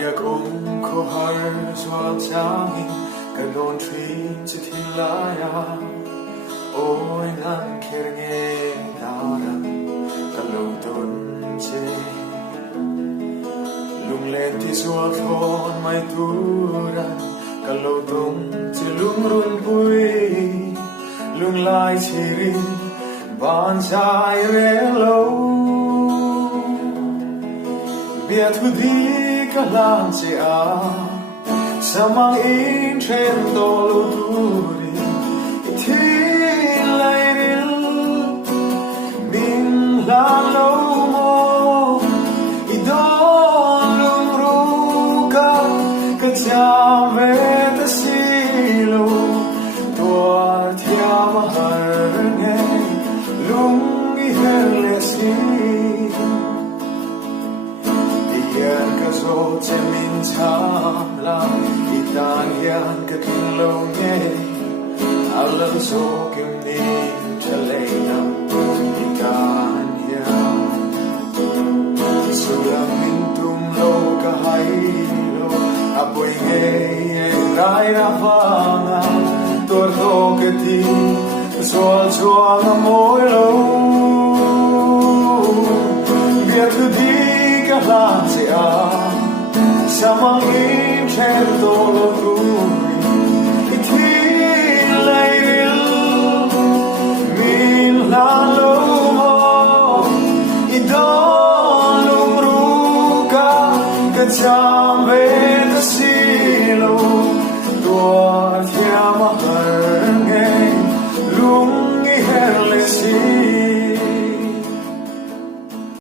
อยากอุ้มเขาหาสวาจามิกันโดนทรีจะทิลายาโอ้ยนั่นแค่เงี้ยดารันกันลงตุนเจลุงเล่นที่สวาทอนไม่ตูรันกันลงตุนจะลุงรุนปุยลุงลายชีรินบ้านชายเรโลเบียทุดีก็ลามเสียสมังอินเทรนโตลูดูรีที่ไลริลมิงลาโลโมอีดอนลุงรูกะจาเวตสิโลตัวเทียมหาเงลุงอีเฮเลสียังก็โซเจมินชามลาอีตานยังก็กินโลเงอาลังโซกิมนิทะเลน้ำอีตานยังสุลามินตุมโลกะไฮโลอาปุยเงยังไรราฟังตัวโตกะทีสวลชัวงะโมยโลเบียทุดีLancia, samang in certo lui, iti leiril, min la lomo, idon umruka, kacam vetasilo, tuar tiamahar.